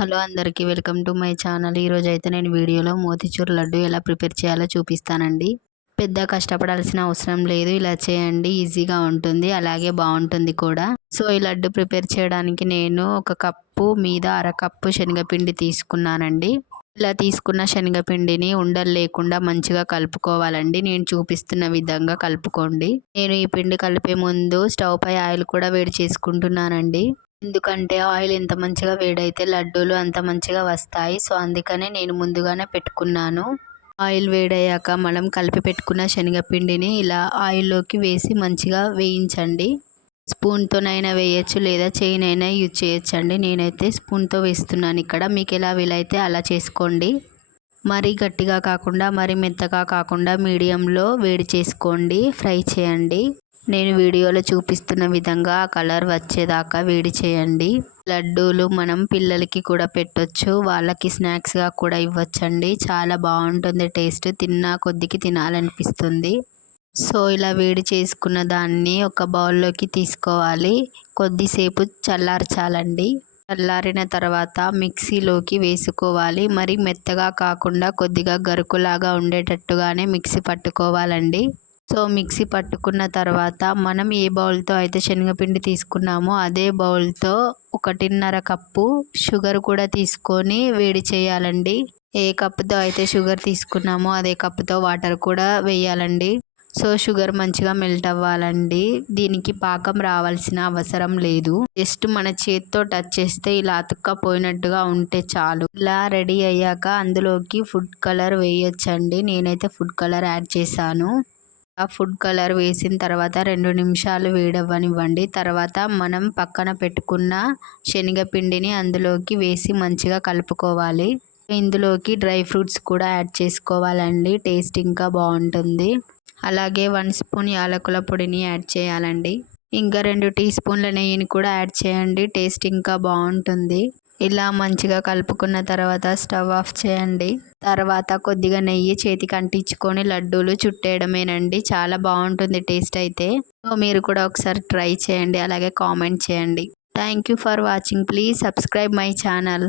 Hello అందరికీ welcome to my channel. ఈరోజు అయితే నేను వీడియోలో మోతీచూర్ లడ్డు ఎలా ప్రిపేర్ చేయాలో చూపిస్తానండి. పెద్ద కష్టపడాల్సిన అవసరం లేదు, ఇలా చేయండి, ఈజీగా ఉంటుంది, అలాగే బాగుంటుంది కూడా. సో ఈ లడ్డు ప్రిపేర్ చేయడానికి నేను ఒక కప్పు మీద అరకప్పు శనగపిండి తీసుకున్నానండి. ఇలా తీసుకున్న శనగపిండిని ఉండలు లేకుండా మంచిగా కలుపుకోవాలండి. నేను చూపిస్తున్న విధంగా కలుపుకోండి. నేను ఈ పిండి కలిపే ముందు స్టవ్ పై ఆయిల్ కూడా వేడి చేసుకుంటున్నానండి. ఎందుకంటే ఆయిల్ ఎంత మంచిగా వేడైతే లడ్డూలు అంత మంచిగా వస్తాయి. సో అందుకనే నేను ముందుగానే పెట్టుకున్నాను. ఆయిల్ వేడయ్యాక మనం కలిపి పెట్టుకున్న శనగపిండిని ఇలా ఆయిల్లోకి వేసి మంచిగా వేయించండి. స్పూన్తోనైనా వేయచ్చు, లేదా చేయినైనా యూజ్ చేయొచ్చండి. నేనైతే స్పూన్తో వేస్తున్నాను ఇక్కడ. మీకు ఎలా వీలైతే అలా చేసుకోండి. మరీ గట్టిగా కాకుండా మరీ మెత్తగా కాకుండా మీడియంలో వేడి చేసుకోండి, ఫ్రై చేయండి. నేను వీడియోలో చూపిస్తున్న విధంగా ఆ కలర్ వచ్చేదాకా వేడి చేయండి. లడ్డూలు మనం పిల్లలకి కూడా పెట్టొచ్చు, వాళ్ళకి స్నాక్స్గా కూడా ఇవ్వచ్చండి. చాలా బాగుంటుంది టేస్ట్, తిన్నా కొద్దికి తినాలనిపిస్తుంది. సో ఇలా వేడి చేసుకున్న దాన్ని ఒక బౌల్లోకి తీసుకోవాలి. కొద్దిసేపు చల్లార్చాలండి. చల్లారిన తర్వాత మిక్సీలోకి వేసుకోవాలి. మరి మెత్తగా కాకుండా కొద్దిగా గరుకులాగా ఉండేటట్టుగానే మిక్సీ పట్టుకోవాలండి. సో మిక్సీ పట్టుకున్న తర్వాత మనం ఏ బౌల్తో అయితే శనగపిండి తీసుకున్నామో అదే బౌల్తో 1.5 కప్పు షుగర్ కూడా తీసుకొని వేడి చేయాలండి. ఏ కప్పుతో అయితే షుగర్ తీసుకున్నామో అదే కప్పుతో వాటర్ కూడా వేయాలండి. సో షుగర్ మంచిగా మెల్ట్ అవ్వాలండి. దీనికి పాకం రావాల్సిన అవసరం లేదు. జస్ట్ మన చేతితో టచ్ చేస్తే ఇలా అతుక్కపోయినట్టుగా ఉంటే చాలు. ఇలా రెడీ అయ్యాక అందులోకి ఫుడ్ కలర్ వేయొచ్చండి. నేనైతే ఫుడ్ కలర్ యాడ్ చేశాను. ఆ ఫుడ్ కలర్ వేసిన తర్వాత 2 నిమిషాలు వేడవ్వనివ్వండి. తర్వాత మనం పక్కన పెట్టుకున్న శనగపిండిని అందులోకి వేసి మంచిగా కలుపుకోవాలి. ఇందులోకి డ్రై ఫ్రూట్స్ కూడా యాడ్ చేసుకోవాలండి, టేస్ట్ ఇంకా బాగుంటుంది. అలాగే 1 స్పూన్ యాలకుల పొడిని యాడ్ చేయాలండి. ఇంకా 2 టీ స్పూన్ల నెయ్యిని కూడా యాడ్ చేయండి, టేస్ట్ ఇంకా బాగుంటుంది. ఇలా మంచిగా కలుపుకున్న తర్వాత స్టవ్ ఆఫ్ చేయండి. తర్వాత కొద్దిగా నెయ్యి చేతికి అంటించుకొని లడ్డూలు చుట్టేయడమేనండి. చాలా బాగుంటుంది టేస్ట్ అయితే. సో మీరు కూడా ఒకసారి ట్రై చేయండి, అలాగే కామెంట్ చేయండి. Thank you for watching. Please subscribe my channel.